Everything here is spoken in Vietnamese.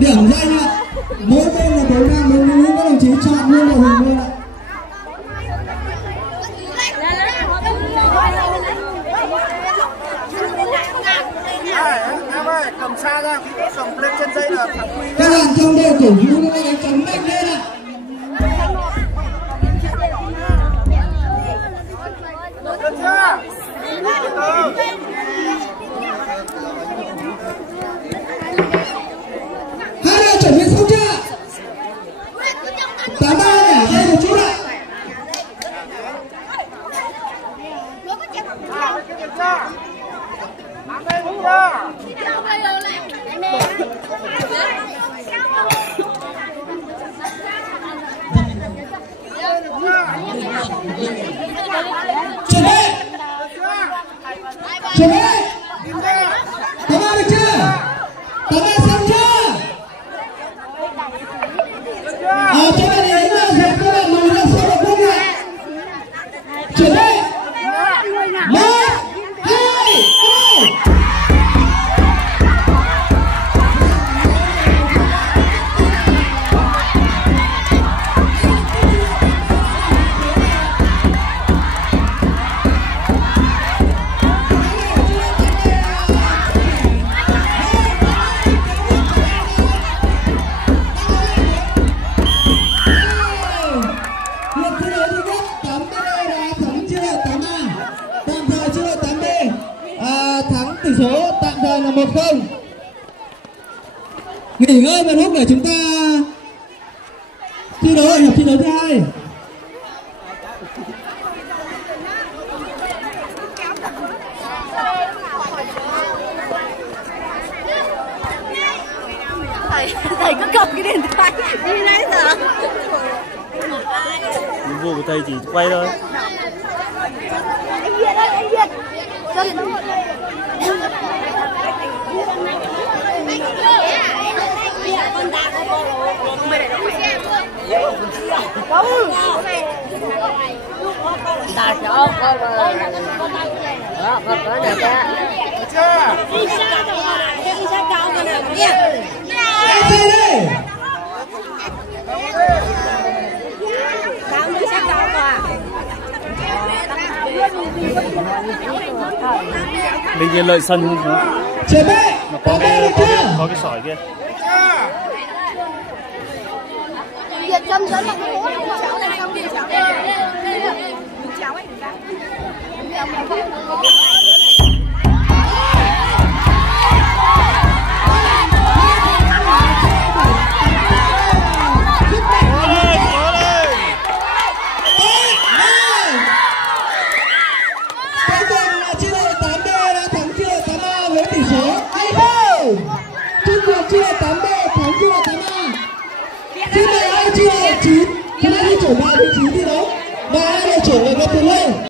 Điểm danh ạ. Mỗi bên là 4 năm, đối với các đồng chí chọn luôn đội hình luôn ạ. Em ơi, cầm xa ra, cầm lên trên dây là thằng Quy. Các bạn trong đội cổ vũ các em chấm mạnh lên ạ. Được chưa? Hai đội chuẩn bị xong chưa? 83 nhảy dây một chút ạ. Chuẩn bị. Chuẩn bị. Tóm ba được chưa? Tóm ba xong chưa? Cho bạn ấy là dẹp các bạn màu ra sau một bước lại. Chuẩn bị. 1, 2, 3. Tỷ số tạm thời là 1-0. Nghỉ ngơi một lúc để chúng ta thi đấu ở hiệp thi đấu thứ hai. Thầy cứ cầm cái điện thoại đi nãy giờ. Nhiệm vụ của thầy chỉ quay thôi. Anh Việt ơi, anh Việt. Đặt cho con rồi. Đó, con tới nè cha. Đi xa đâu mà, đi xa cao mà nè. Cao đi xa cao mà. Bên kia lợi sân không có. Chuẩn bị. Nó có cái sỏi kia. Việt châm dẫn là cái bố cháu này xong đi cháu đây. Cháu ấy. Chúc mừng chia 8B thắng chia 8A. Xin mời ai chia 9 chúng ta đi trở vào.